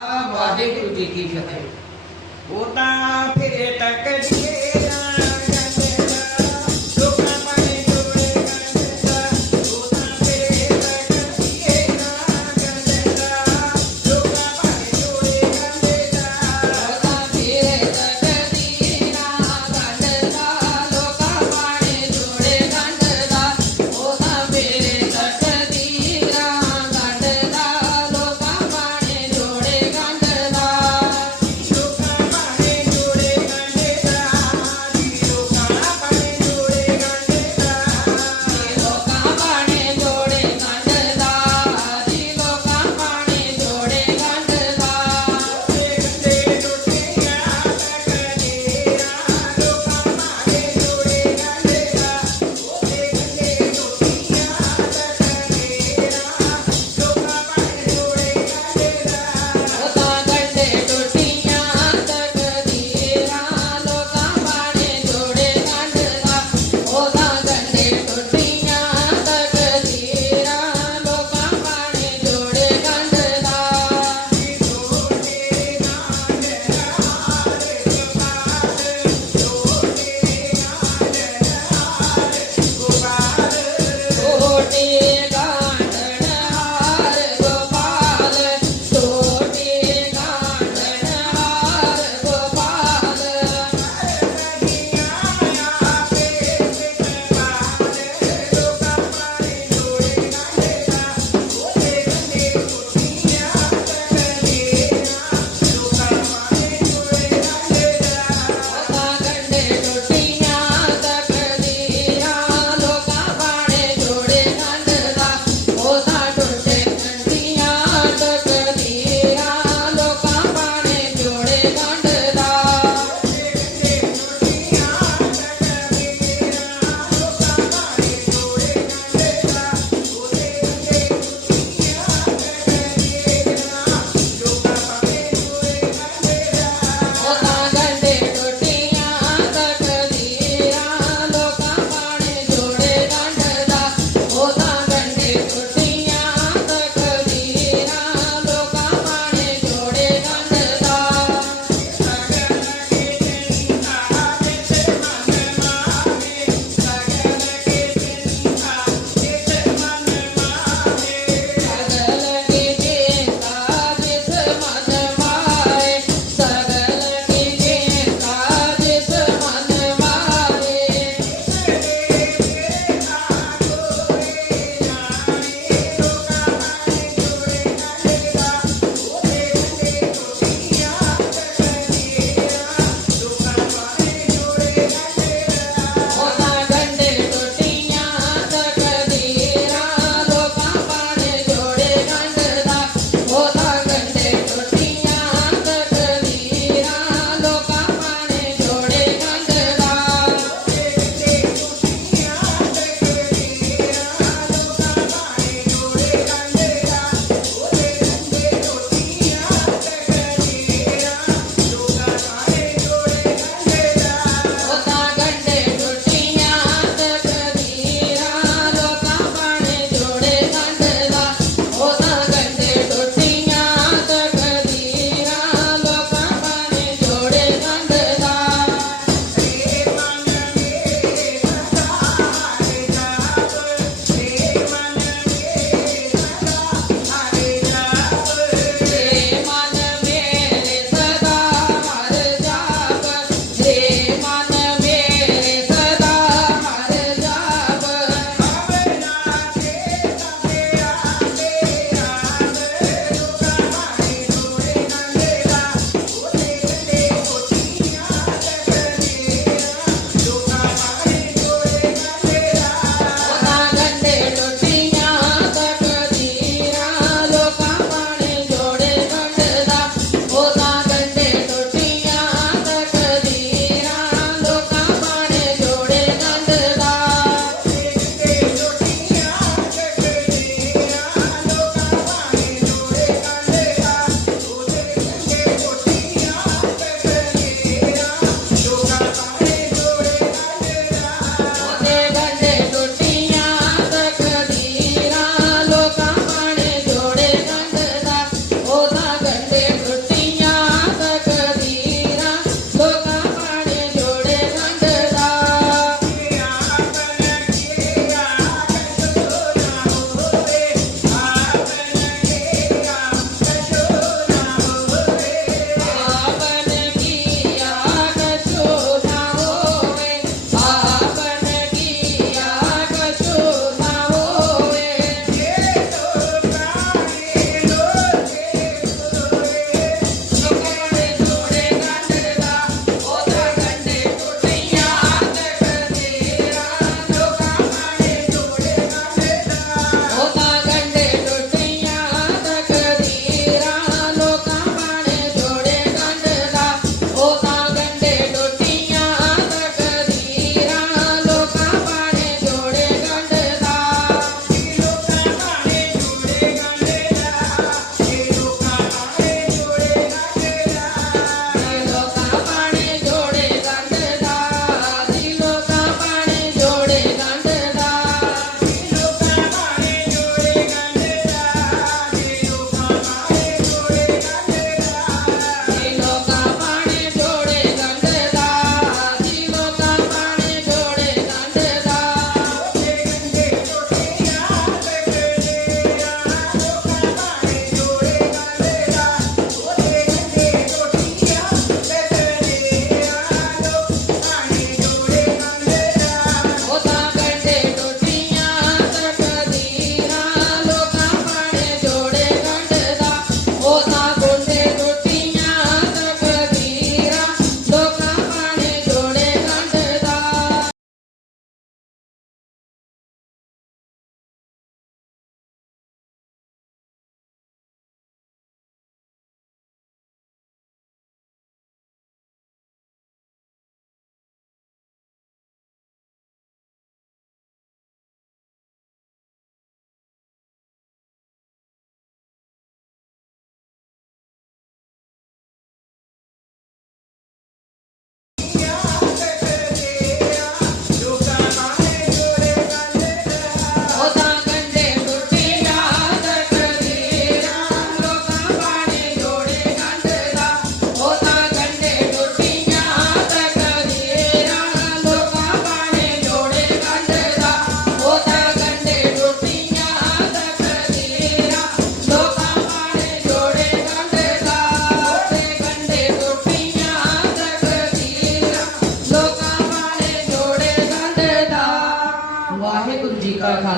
वाहेगुरु जी की फतेह होता फिर तक जी